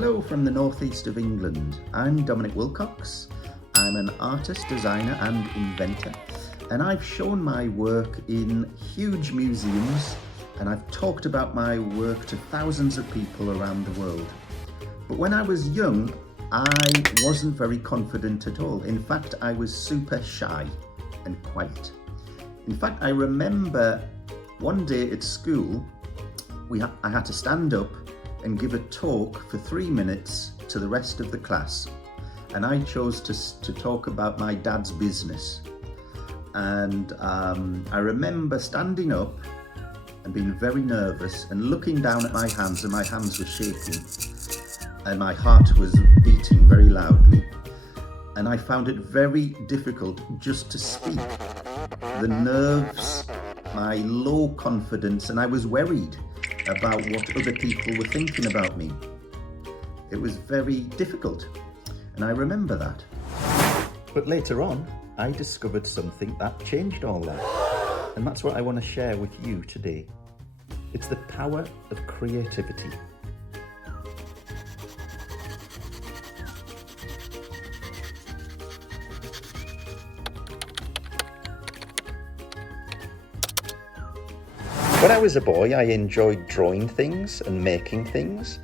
Hello from the northeast of England. I'm Dominic Wilcox. I'm an artist, designer and inventor, and I've shown my work in huge museums, and I've talked about my work to thousands of people around the world. But when I was young, I wasn't very confident at all. In fact, I was super shy and quiet. In fact, I remember one day at school, I had to stand up and give a talk for 3 minutes to the rest of the class. And I chose to talk about my dad's business. And I remember standing up and being very nervous and looking down at my hands, and my hands were shaking and my heart was beating very loudly. And I found it very difficult just to speak. The nerves, my low confidence, and I was worried about what other people were thinking about me. It was very difficult, and I remember that. But later on, I discovered something that changed all that, and that's what I want to share with you today. It's the power of creativity. When I was a boy, I enjoyed drawing things and making things,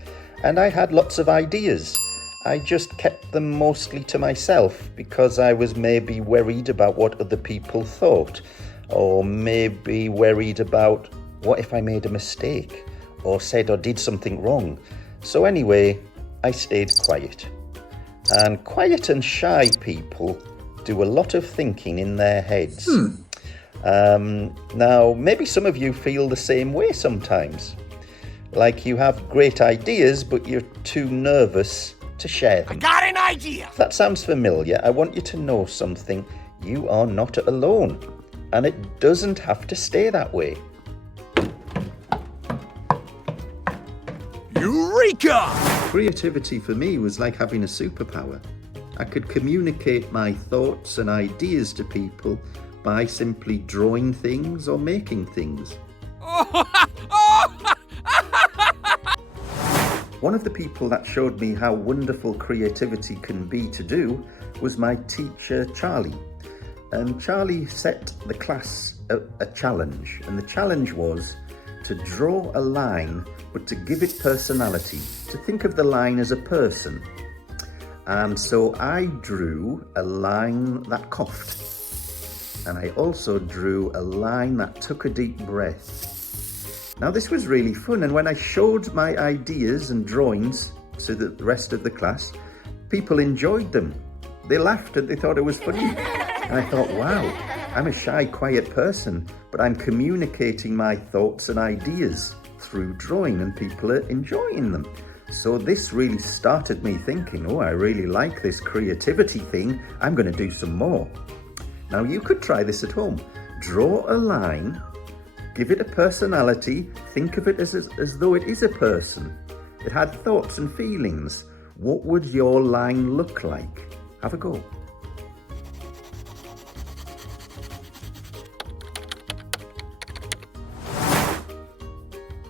and I had lots of ideas. I just kept them mostly to myself because I was maybe worried about what other people thought, or maybe worried about what if I made a mistake or said or did something wrong. So anyway, I stayed quiet. And quiet and shy people do a lot of thinking in their heads. Now, maybe some of you feel the same way sometimes. Like you have great ideas, but you're too nervous to share them. I got an idea! If that sounds familiar, I want you to know something. You are not alone, and it doesn't have to stay that way. Eureka! Creativity for me was like having a superpower. I could communicate my thoughts and ideas to people by simply drawing things or making things. One of the people that showed me how wonderful creativity can be to do was my teacher, Charlie. And Charlie set the class a challenge, and the challenge was to draw a line, but to give it personality, to think of the line as a person. And so I drew a line that coughed. And I also drew a line that took a deep breath. Now this was really fun, and when I showed my ideas and drawings to the rest of the class, people enjoyed them. They laughed and they thought it was funny. And I thought, wow, I'm a shy, quiet person, but I'm communicating my thoughts and ideas through drawing, and people are enjoying them. So this really started me thinking, oh, I really like this creativity thing. I'm going to do some more. Now you could try this at home. Draw a line, give it a personality, think of it as though it is a person. It had thoughts and feelings. What would your line look like? Have a go.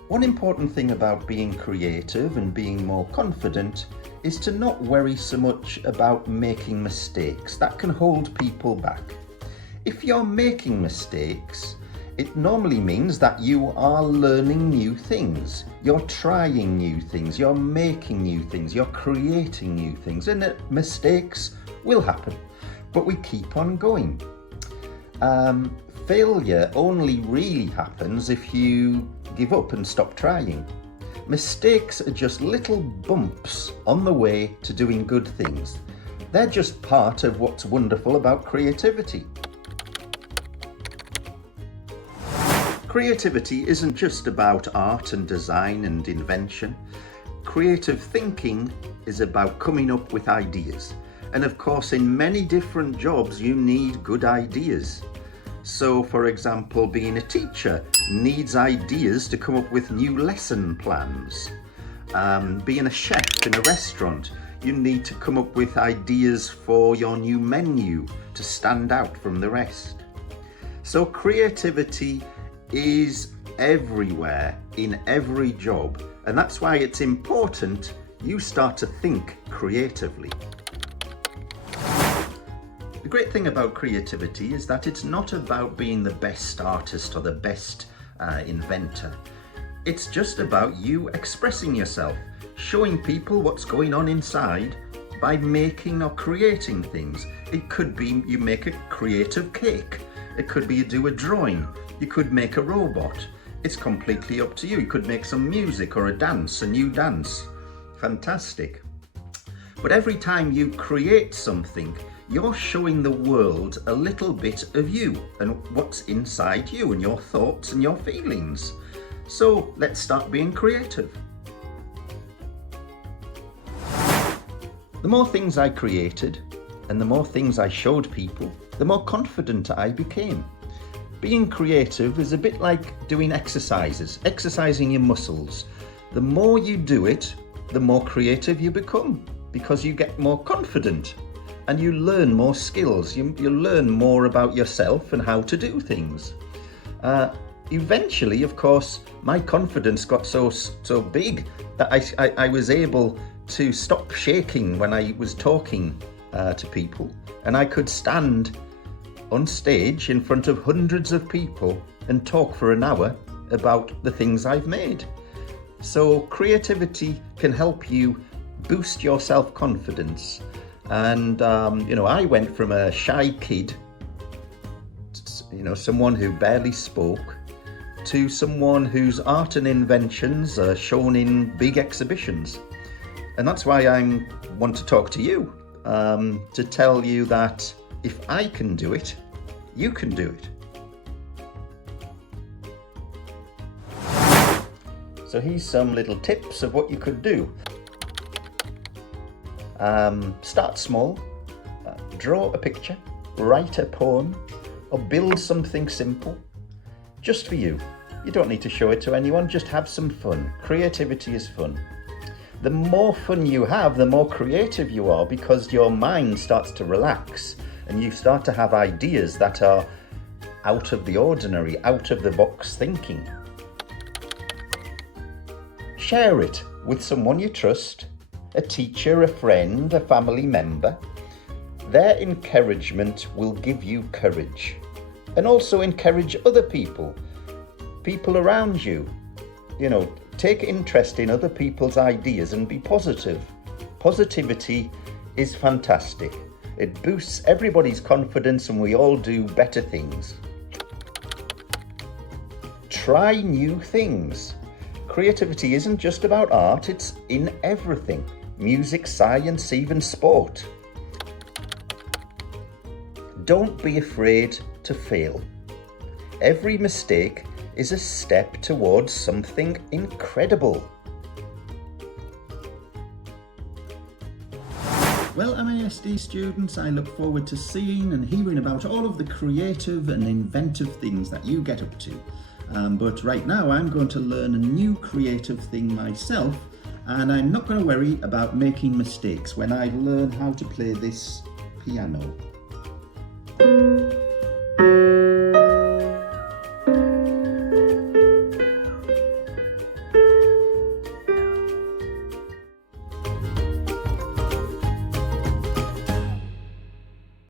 One important thing about being creative and being more confident is to not worry so much about making mistakes. That can hold people back. If you're making mistakes, it normally means that you are learning new things. You're trying new things, you're making new things, you're creating new things, and mistakes will happen, but we keep on going. Failure only really happens if you give up and stop trying. Mistakes are just little bumps on the way to doing good things. They're just part of what's wonderful about creativity. Creativity isn't just about art and design and invention. Creative thinking is about coming up with ideas. And of course, in many different jobs, you need good ideas. So, for example, being a teacher needs ideas to come up with new lesson plans. Being a chef in a restaurant, you need to come up with ideas for your new menu to stand out from the rest. So creativity is everywhere in every job, and that's why it's important you start to think creatively. The great thing about creativity is that it's not about being the best artist or the best inventor. It's just about you expressing yourself, showing people what's going on inside by making or creating things. It could be you make a creative cake. It could be you do a drawing. You could make a robot. It's completely up to you. You could make some music or a dance, a new dance. Fantastic. But every time you create something, you're showing the world a little bit of you and what's inside you and your thoughts and your feelings. So let's start being creative. The more things I created and the more things I showed people, the more confident I became. Being creative is a bit like doing exercises, exercising your muscles. The more you do it, the more creative you become because you get more confident and you learn more skills. You learn more about yourself and how to do things. Eventually, of course, my confidence got so big that I was able to stop shaking when I was talking to people, and I could stand on stage in front of hundreds of people and talk for an hour about the things I've made. So creativity can help you boost your self-confidence. And I went from a shy kid, someone who barely spoke, to someone whose art and inventions are shown in big exhibitions. And that's why I want to talk to you, to tell you that if I can do it, you can do it. So here's some little tips of what you could do. Start small, draw a picture, write a poem, or build something simple, just for you. You don't need to show it to anyone, just have some fun. Creativity is fun. The more fun you have, the more creative you are, because your mind starts to relax and you start to have ideas that are out of the ordinary, out of the box thinking. Share it with someone you trust, a teacher, a friend, a family member. Their encouragement will give you courage, and also encourage other people around you. Take interest in other people's ideas and be positive. Positivity is fantastic. It boosts everybody's confidence and we all do better things. Try new things. Creativity isn't just about art, it's in everything. Music, science, even sport. Don't be afraid to fail. Every mistake is a step towards something incredible. Well, MISD students, I look forward to seeing and hearing about all of the creative and inventive things that you get up to. But right now I'm going to learn a new creative thing myself, and I'm not going to worry about making mistakes when I learn how to play this piano.